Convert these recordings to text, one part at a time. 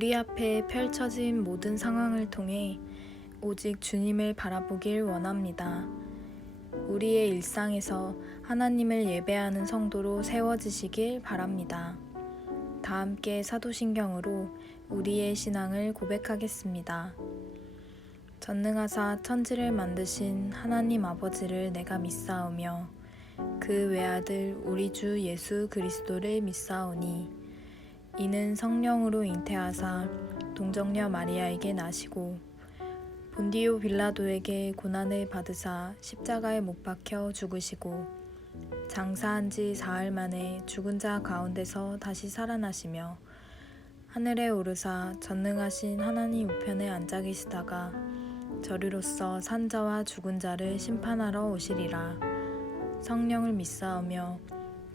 우리 앞에 펼쳐진 모든 상황을 통해 오직 주님을 바라보길 원합니다. 우리의 일상에서 하나님을 예배하는 성도로 세워지시길 바랍니다. 다 함께 사도신경으로 우리의 신앙을 고백하겠습니다. 전능하사 천지를 만드신 하나님 아버지를 내가 믿사오며 그 외아들 우리 주 예수 그리스도를 믿사오니 이는 성령으로 잉태하사 동정녀 마리아에게 나시고 본디오 빌라도에게 고난을 받으사 십자가에 못 박혀 죽으시고 장사한 지 사흘 만에 죽은 자 가운데서 다시 살아나시며 하늘에 오르사 전능하신 하나님 우편에 앉아 계시다가 저리로서 산자와 죽은 자를 심판하러 오시리라. 성령을 믿사오며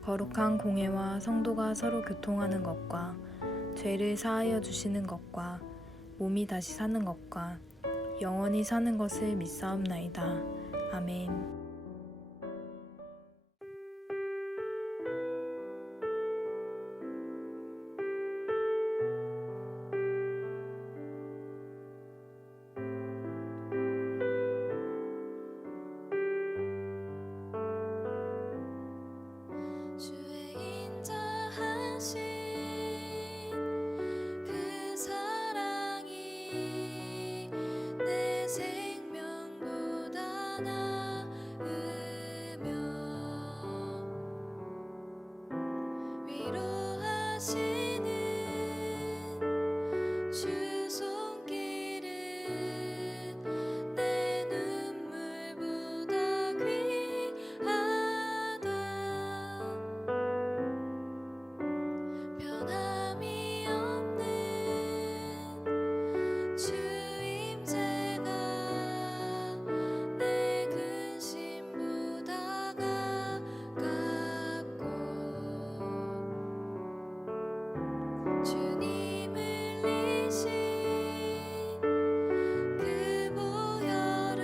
거룩한 공회와 성도가 서로 교통하는 것과 죄를 사하여 주시는 것과 몸이 다시 사는 것과 영원히 사는 것을 믿사옵나이다. 아멘. 주의 인자하신 그 사랑이 내 생명보다 나으며 위로하시는 주 손길은 내 눈물보다 귀하다. 변함이 없는 주 임재가 내 근심보다 가깝고 주님 흘리신 그 보혈은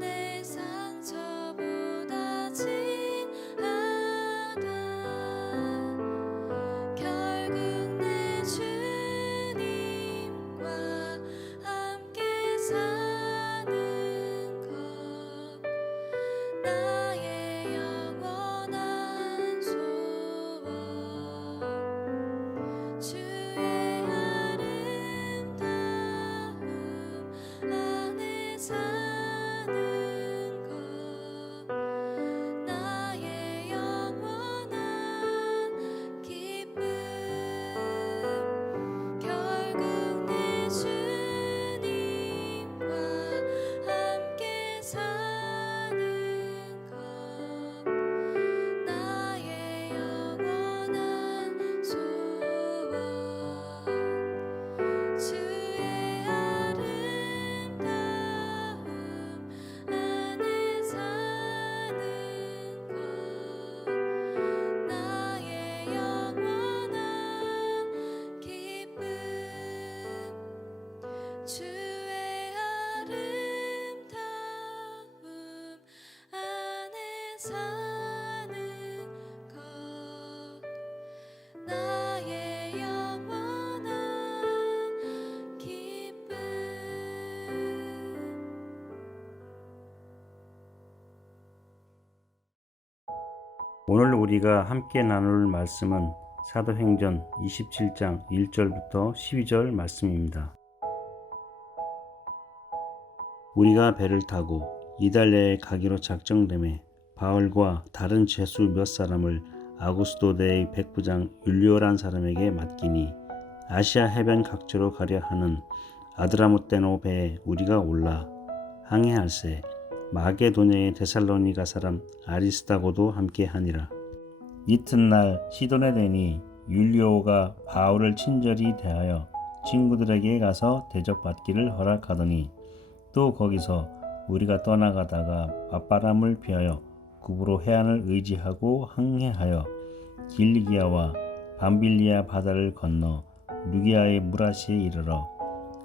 내 상처보다 진하다. 결국 내 주님과 함께 사는 것 나의 영원한 소원. 주의 아름다움 안에 사는 것 나의 영원한 기쁨. 결국 내 주님과 함께 사는 것 나의 영원한 소원. 주의 아름다움 안에 사는 것 나의 영원한 기쁨. 주의 아름다움 안에 사는 것 나의 영원한 기쁨. 오늘 우리가 함께 나눌 말씀은 사도행전 27장 1절부터 12절 말씀입니다. 우리가 배를 타고 이달리아에 가기로 작정되매 바울과 다른 죄수 몇 사람을 아구스도대의 백부장 율리오란 사람에게 맡기니 아시아 해변 각지로 가려 하는 아드라무떼노 배에 우리가 올라 항해할세 마게도냐의 데살로니가 사람 아리스다고도 함께 하니라. 이튿날 시돈에 되니 율리오가 바울을 친절히 대하여 친구들에게 가서 대접받기를 허락하더니 또 거기서 우리가 떠나가다가 맞바람을 피하여 구부로 해안을 의지하고 항해하여 길리기아와 밤빌리아 바다를 건너 루기아의 무라시에 이르러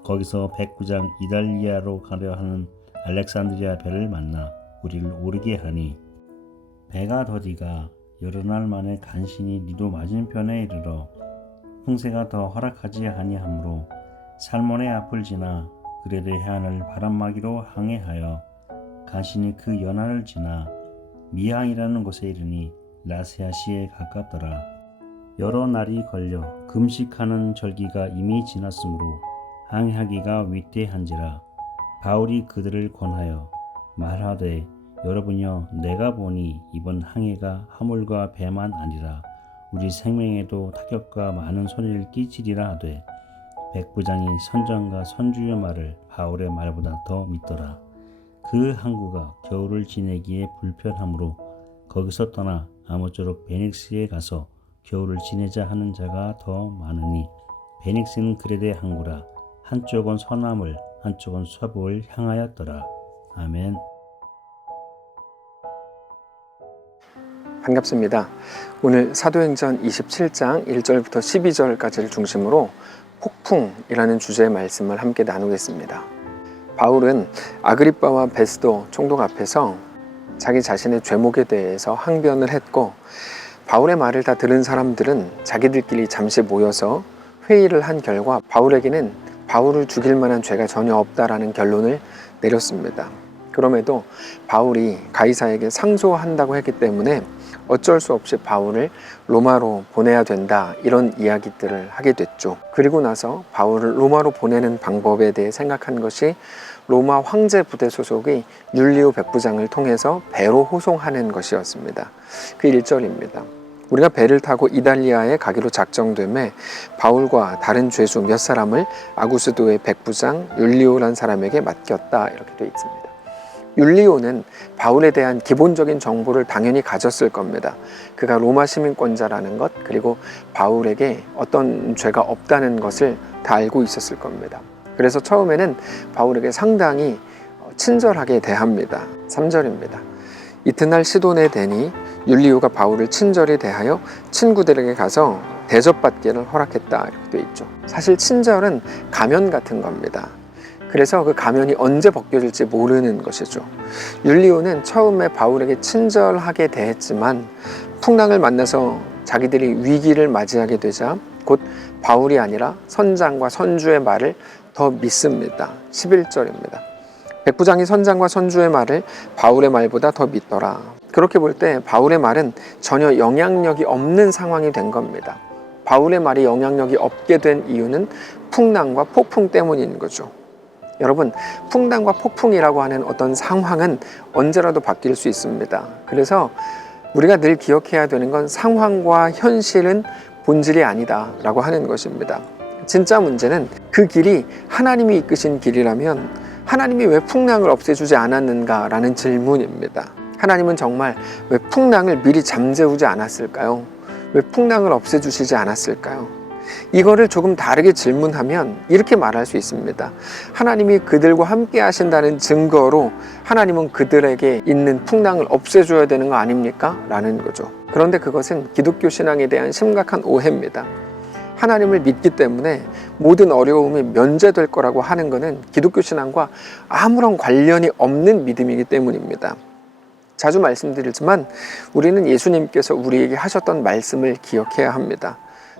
거기서 백부장 이달리아로 가려 하는 알렉산드리아 배를 만나 우리를 오르게 하니 배가 더디가 여러 날 만에 간신히 니도 맞은편에 이르러 풍세가 더 허락하지 아니하므로 살몬의 앞을 지나 그레데 해안을 바람막이로 항해하여 간신히 그 연안을 지나 미항이라는 곳에 이르니 라세아시에 가깝더라. 여러 날이 걸려 금식하는 절기가 이미 지났으므로 항해하기가 위태한지라. 바울이 그들을 권하여 말하되 여러분여, 내가 보니 이번 항해가 화물과 배만 아니라 우리 생명에도 타격과 많은 손해를 끼치리라 하되, 백부장이 선장과 선주의 말을 바울의 말보다 더 믿더라. 그 항구가 겨울을 지내기에 불편하므로 거기서 떠나 아무쪼록 베닉스에 가서 겨울을 지내자 하는 자가 더 많으니, 베닉스는 그레데 항구라. 한쪽은 서남을 한쪽은 서부를 향하였더라. 아멘. 반갑습니다. 오늘 사도행전 27장 1절부터 12절까지를 중심으로 폭풍이라는 주제의 말씀을 함께 나누겠습니다. 바울은 아그리빠와 베스도 총독 앞에서 자기 자신의 죄목에 대해서 항변을 했고, 바울의 말을 다 들은 사람들은 자기들끼리 잠시 모여서 회의를 한 결과 바울에게는 바울을 죽일 만한 죄가 전혀 없다라는 결론을 내렸습니다. 그럼에도 바울이 가이사에게 상소한다고 했기 때문에 어쩔 수 없이 바울을 로마로 보내야 된다, 이런 이야기들을 하게 됐죠. 그리고 나서 바울을 로마로 보내는 방법에 대해 생각한 것이 로마 황제 부대 소속의 율리오 백부장을 통해서 배로 호송하는 것이었습니다. 그 1절입니다. 우리가 배를 타고 이달리아에 가기로 작정되매 바울과 다른 죄수 몇 사람을 아구스도의 백부장 율리오란 사람에게 맡겼다, 이렇게 되어 있습니다. 율리오는 바울에 대한 기본적인 정보를 당연히 가졌을 겁니다. 그가 로마 시민권자라는 것, 그리고 바울에게 어떤 죄가 없다는 것을 다 알고 있었을 겁니다. 그래서 처음에는 바울에게 상당히 친절하게 대합니다. 3절입니다. 이튿날 시돈에 대니 율리오가 바울을 친절히 대하여 친구들에게 가서 대접받기를 허락했다, 이렇게 되어 있죠. 사실 친절은 가면 같은 겁니다. 그래서 그 가면이 언제 벗겨질지 모르는 것이죠. 율리오는 처음에 바울에게 친절하게 대했지만 풍랑을 만나서 자기들이 위기를 맞이하게 되자 곧 바울이 아니라 선장과 선주의 말을 더 믿습니다. 11절입니다. 백부장이 선장과 선주의 말을 바울의 말보다 더 믿더라. 그렇게 볼 때 바울의 말은 전혀 영향력이 없는 상황이 된 겁니다. 바울의 말이 영향력이 없게 된 이유는 풍랑과 폭풍 때문인 거죠. 여러분, 풍랑과 폭풍이라고 하는 어떤 상황은 언제라도 바뀔 수 있습니다. 그래서 우리가 늘 기억해야 되는 건 상황과 현실은 본질이 아니다 라고 하는 것입니다. 진짜 문제는 그 길이 하나님이 이끄신 길이라면 하나님이 왜 풍랑을 없애주지 않았는가 라는 질문입니다. 하나님은 정말 왜 풍랑을 미리 잠재우지 않았을까요? 왜 풍랑을 없애주시지 않았을까요? 이거를 조금 다르게 질문하면 이렇게 말할 수 있습니다. 하나님이 그들과 함께 하신다는 증거로 하나님은 그들에게 있는 풍랑을 없애줘야 되는 거 아닙니까? 라는 거죠. 그런데 그것은 기독교 신앙에 대한 심각한 오해입니다. 하나님을 믿기 때문에 모든 어려움이 면제될 거라고 하는 것은 기독교 신앙과 아무런 관련이 없는 믿음이기 때문입니다. 자주 말씀드리지만 우리는 예수님께서 우리에게 하셨던 말씀을 기억해야 합니다.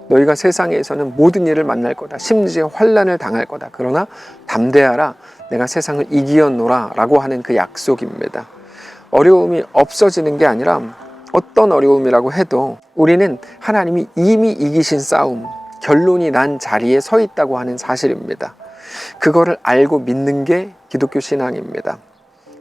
너희가 세상에서는 모든 일을 만날 거다. 심지어 환난을 당할 거다. 그러나 담대하라. 내가 세상을 이기었노라 라고 하는 그 약속입니다. 어려움이 없어지는 게 아니라 어떤 어려움이라고 해도 우리는 하나님이 이미 이기신 싸움, 결론이 난 자리에 서 있다고 하는 사실입니다. 그거를 알고 믿는 게 기독교 신앙입니다.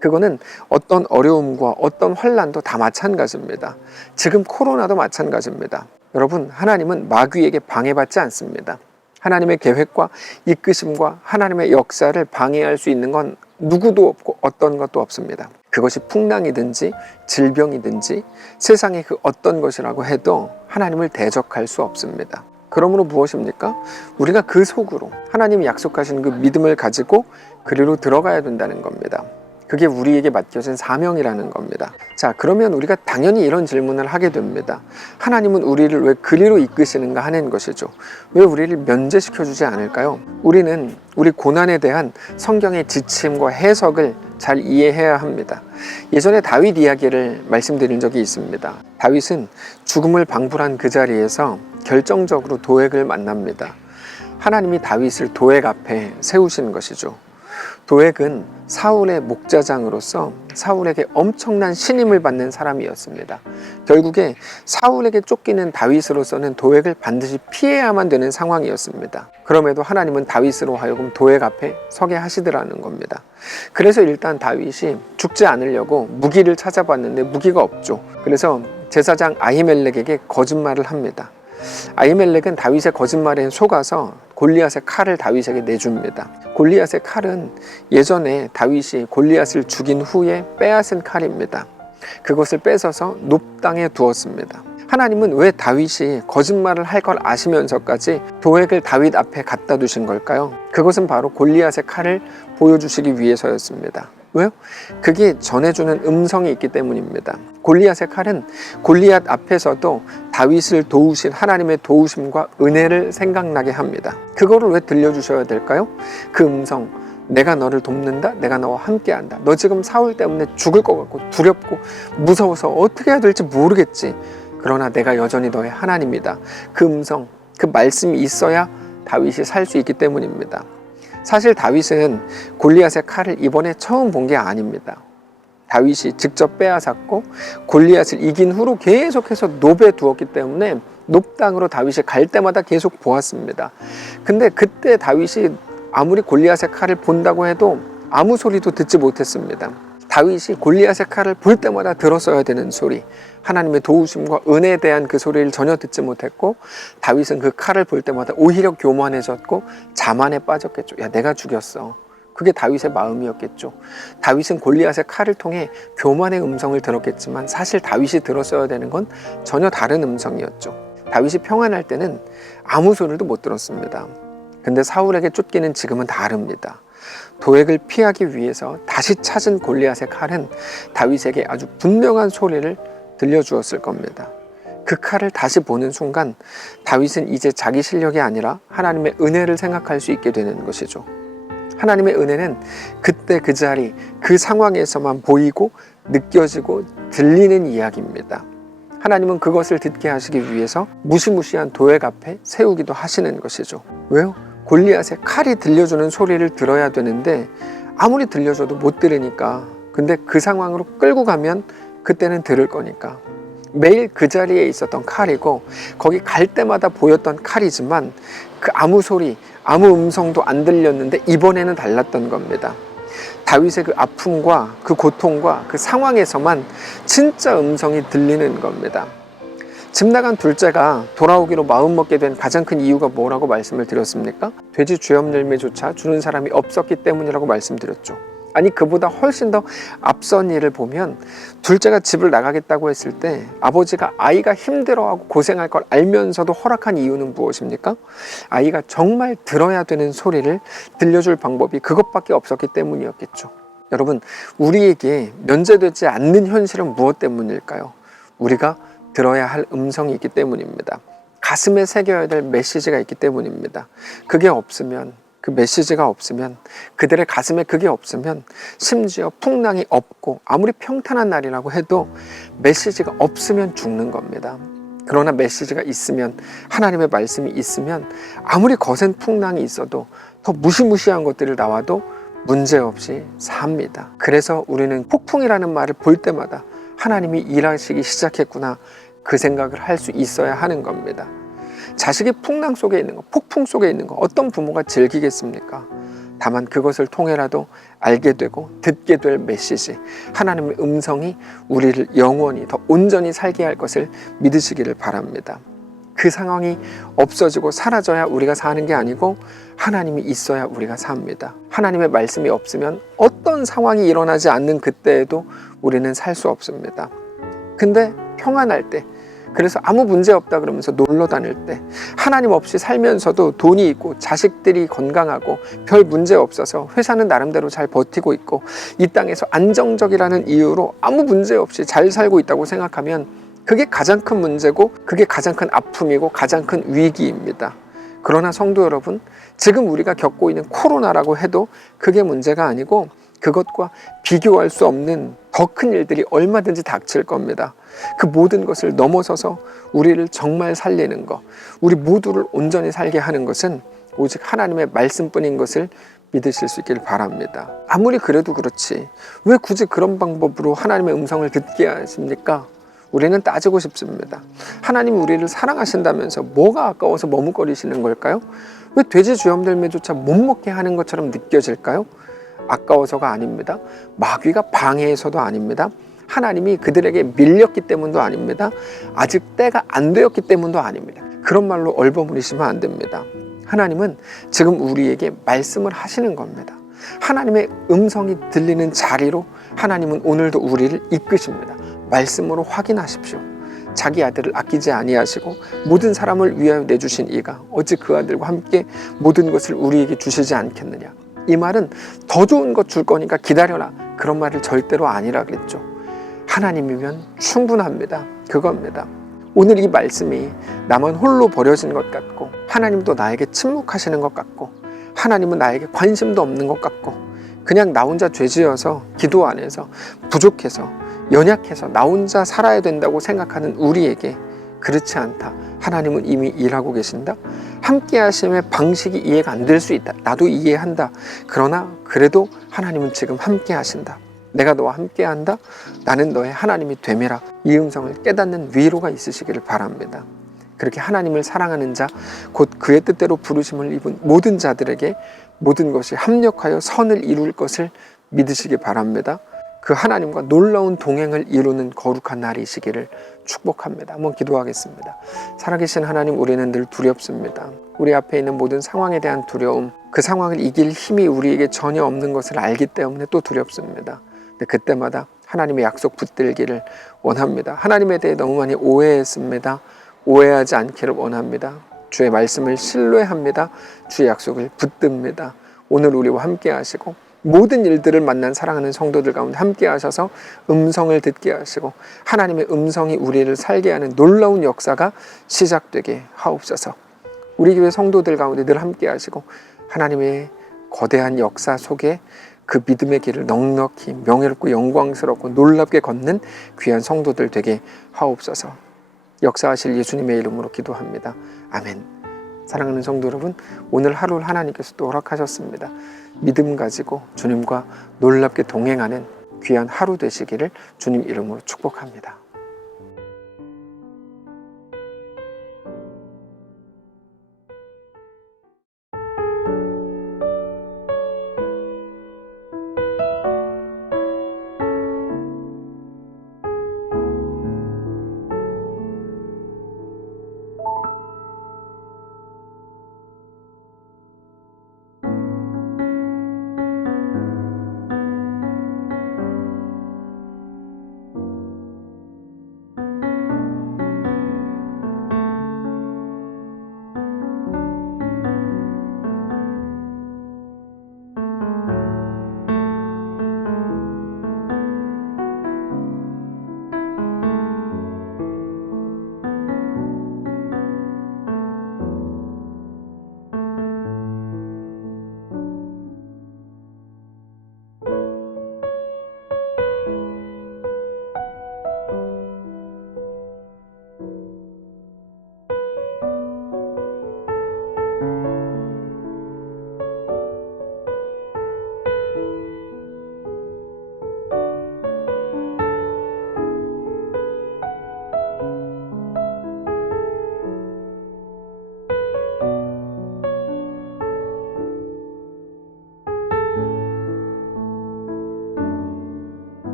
그거는 어떤 어려움과 어떤 환난도 다 마찬가지입니다. 지금 코로나도 마찬가지입니다. 여러분, 하나님은 마귀에게 방해받지 않습니다. 하나님의 계획과 이끄심과 하나님의 역사를 방해할 수 있는 건 누구도 없고 어떤 것도 없습니다. 그것이 풍랑이든지 질병이든지 세상의 그 어떤 것이라고 해도 하나님을 대적할 수 없습니다. 그러므로 무엇입니까? 우리가 그 속으로 하나님이 약속하신 그 믿음을 가지고 그리로 들어가야 된다는 겁니다. 그게 우리에게 맡겨진 사명이라는 겁니다. 자, 그러면 우리가 당연히 이런 질문을 하게 됩니다. 하나님은 우리를 왜 그리로 이끄시는가 하는 것이죠. 왜 우리를 면제시켜주지 않을까요? 우리는 우리 고난에 대한 성경의 지침과 해석을 잘 이해해야 합니다. 예전에 다윗 이야기를 말씀드린 적이 있습니다. 다윗은 죽음을 방불한 그 자리에서 결정적으로 도액을 만납니다. 하나님이 다윗을 도액 앞에 세우신 것이죠. 도액은 사울의 목자장으로서 사울에게 엄청난 신임을 받는 사람이었습니다. 결국에 사울에게 쫓기는 다윗으로서는 도액을 반드시 피해야만 되는 상황이었습니다. 그럼에도 하나님은 다윗으로 하여금 도액 앞에 서게 하시더라는 겁니다. 그래서 일단 다윗이 죽지 않으려고 무기를 찾아봤는데 무기가 없죠. 그래서 제사장 아히멜렉에게 거짓말을 합니다. 아히멜렉은 다윗의 거짓말에 속아서 골리앗의 칼을 다윗에게 내줍니다. 골리앗의 칼은 예전에 다윗이 골리앗을 죽인 후에 빼앗은 칼입니다. 그것을 뺏어서 놋땅에 두었습니다. 하나님은 왜 다윗이 거짓말을 할 걸 아시면서까지 도액을 다윗 앞에 갖다 두신 걸까요? 그것은 바로 골리앗의 칼을 보여주시기 위해서였습니다. 왜요? 그게 전해주는 음성이 있기 때문입니다. 골리앗의 칼은 골리앗 앞에서도 다윗을 도우신 하나님의 도우심과 은혜를 생각나게 합니다. 그거를 왜 들려주셔야 될까요? 그 음성, 내가 너를 돕는다, 내가 너와 함께한다. 너 지금 사울 때문에 죽을 것 같고 두렵고 무서워서 어떻게 해야 될지 모르겠지. 그러나 내가 여전히 너의 하나님이다. 그 음성, 그 말씀이 있어야 다윗이 살 수 있기 때문입니다. 사실 다윗은 골리앗의 칼을 이번에 처음 본 게 아닙니다. 다윗이 직접 빼앗았고 골리앗을 이긴 후로 계속해서 놋에 두었기 때문에 놋땅으로 다윗이 갈 때마다 계속 보았습니다. 근데 그때 다윗이 아무리 골리앗의 칼을 본다고 해도 아무 소리도 듣지 못했습니다. 다윗이 골리앗의 칼을 볼 때마다 들었어야 되는 소리, 하나님의 도우심과 은혜에 대한 그 소리를 전혀 듣지 못했고 다윗은 그 칼을 볼 때마다 오히려 교만해졌고 자만에 빠졌겠죠. 야, 내가 죽였어. 그게 다윗의 마음이었겠죠. 다윗은 골리앗의 칼을 통해 교만의 음성을 들었겠지만 사실 다윗이 들었어야 되는 건 전혀 다른 음성이었죠. 다윗이 평안할 때는 아무 소리도 못 들었습니다. 근데 사울에게 쫓기는 지금은 다릅니다. 도액을 피하기 위해서 다시 찾은 골리앗의 칼은 다윗에게 아주 분명한 소리를 들려주었을 겁니다. 그 칼을 다시 보는 순간 다윗은 이제 자기 실력이 아니라 하나님의 은혜를 생각할 수 있게 되는 것이죠. 하나님의 은혜는 그때 그 자리, 그 상황에서만 보이고 느껴지고 들리는 이야기입니다. 하나님은 그것을 듣게 하시기 위해서 무시무시한 도액 앞에 세우기도 하시는 것이죠. 왜요? 골리앗의 칼이 들려주는 소리를 들어야 되는데 아무리 들려줘도 못 들으니까. 근데 그 상황으로 끌고 가면 그때는 들을 거니까. 매일 그 자리에 있었던 칼이고 거기 갈 때마다 보였던 칼이지만 그 아무 소리, 아무 음성도 안 들렸는데 이번에는 달랐던 겁니다. 다윗의 그 아픔과 그 고통과 그 상황에서만 진짜 음성이 들리는 겁니다. 집 나간 둘째가 돌아오기로 마음먹게 된 가장 큰 이유가 뭐라고 말씀을 드렸습니까? 돼지 주염 열매조차 주는 사람이 없었기 때문이라고 말씀드렸죠. 아니, 그보다 훨씬 더 앞선 일을 보면 둘째가 집을 나가겠다고 했을 때 아버지가 아이가 힘들어하고 고생할 걸 알면서도 허락한 이유는 무엇입니까? 아이가 정말 들어야 되는 소리를 들려줄 방법이 그것밖에 없었기 때문이었겠죠. 여러분, 우리에게 면제되지 않는 현실은 무엇 때문일까요? 우리가 들어야 할 음성이 있기 때문입니다. 가슴에 새겨야 될 메시지가 있기 때문입니다. 그게 없으면, 그 메시지가 없으면, 그들의 가슴에 그게 없으면 심지어 풍랑이 없고 아무리 평탄한 날이라고 해도 메시지가 없으면 죽는 겁니다. 그러나 메시지가 있으면, 하나님의 말씀이 있으면 아무리 거센 풍랑이 있어도 더 무시무시한 것들이 나와도 문제없이 삽니다. 그래서 우리는 폭풍이라는 말을 볼 때마다 하나님이 일하시기 시작했구나, 그 생각을 할 수 있어야 하는 겁니다. 자식이 풍랑 속에 있는 거, 폭풍 속에 있는 거 어떤 부모가 즐기겠습니까? 다만 그것을 통해라도 알게 되고 듣게 될 메시지, 하나님의 음성이 우리를 영원히 더 온전히 살게 할 것을 믿으시기를 바랍니다. 그 상황이 없어지고 사라져야 우리가 사는 게 아니고 하나님이 있어야 우리가 삽니다. 하나님의 말씀이 없으면 어떤 상황이 일어나지 않는 그때에도 우리는 살 수 없습니다. 근데 평안할 때, 그래서 아무 문제 없다 그러면서 놀러 다닐 때, 하나님 없이 살면서도 돈이 있고 자식들이 건강하고 별 문제 없어서 회사는 나름대로 잘 버티고 있고 이 땅에서 안정적이라는 이유로 아무 문제 없이 잘 살고 있다고 생각하면 그게 가장 큰 문제고 그게 가장 큰 아픔이고 가장 큰 위기입니다. 그러나 성도 여러분, 지금 우리가 겪고 있는 코로나라고 해도 그게 문제가 아니고 그것과 비교할 수 없는 더 큰 일들이 얼마든지 닥칠 겁니다. 그 모든 것을 넘어서서 우리를 정말 살리는 것, 우리 모두를 온전히 살게 하는 것은 오직 하나님의 말씀뿐인 것을 믿으실 수 있기를 바랍니다. 아무리 그래도 그렇지 왜 굳이 그런 방법으로 하나님의 음성을 듣게 하십니까? 우리는 따지고 싶습니다. 하나님이 우리를 사랑하신다면서 뭐가 아까워서 머뭇거리시는 걸까요? 왜 돼지 주염들매조차 못 먹게 하는 것처럼 느껴질까요? 아까워서가 아닙니다. 마귀가 방해해서도 아닙니다. 하나님이 그들에게 밀렸기 때문도 아닙니다. 아직 때가 안 되었기 때문도 아닙니다. 그런 말로 얼버무리시면 안 됩니다. 하나님은 지금 우리에게 말씀을 하시는 겁니다. 하나님의 음성이 들리는 자리로 하나님은 오늘도 우리를 이끄십니다. 말씀으로 확인하십시오. 자기 아들을 아끼지 아니하시고 모든 사람을 위하여 내주신 이가 어찌 그 아들과 함께 모든 것을 우리에게 주시지 않겠느냐. 이 말은 더 좋은 것 줄 거니까 기다려라, 그런 말을 절대로 아니라 그랬죠. 하나님이면 충분합니다. 그겁니다. 오늘 이 말씀이 나만 홀로 버려진 것 같고 하나님도 나에게 침묵하시는 것 같고 하나님은 나에게 관심도 없는 것 같고 그냥 나 혼자 죄지어서 기도 안 해서 부족해서 연약해서 나 혼자 살아야 된다고 생각하는 우리에게 그렇지 않다. 하나님은 이미 일하고 계신다. 함께 하심의 방식이 이해가 안 될 수 있다. 나도 이해한다. 그러나 그래도 하나님은 지금 함께 하신다. 내가 너와 함께 한다. 나는 너의 하나님이 됨이라. 이 음성을 깨닫는 위로가 있으시기를 바랍니다. 그렇게 하나님을 사랑하는 자, 곧 그의 뜻대로 부르심을 입은 모든 자들에게 모든 것이 합력하여 선을 이룰 것을 믿으시기 바랍니다. 그 하나님과 놀라운 동행을 이루는 거룩한 날이시기를 축복합니다. 한번 기도하겠습니다. 살아계신 하나님, 우리는 늘 두렵습니다. 우리 앞에 있는 모든 상황에 대한 두려움, 그 상황을 이길 힘이 우리에게 전혀 없는 것을 알기 때문에 또 두렵습니다. 근데 그때마다 하나님의 약속 붙들기를 원합니다. 하나님에 대해 너무 많이 오해했습니다. 오해하지 않기를 원합니다. 주의 말씀을 신뢰합니다. 주의 약속을 붙듭니다. 오늘 우리와 함께 하시고 모든 일들을 만난 사랑하는 성도들 가운데 함께 하셔서 음성을 듣게 하시고 하나님의 음성이 우리를 살게 하는 놀라운 역사가 시작되게 하옵소서. 우리 교회 성도들 가운데 늘 함께 하시고 하나님의 거대한 역사 속에 그 믿음의 길을 넉넉히 명예롭고 영광스럽고 놀랍게 걷는 귀한 성도들 되게 하옵소서. 역사하실 예수님의 이름으로 기도합니다. 아멘. 사랑하는 성도 여러분, 오늘 하루를 하나님께서 또 허락하셨습니다. 믿음 가지고 주님과 놀랍게 동행하는 귀한 하루 되시기를 주님 이름으로 축복합니다.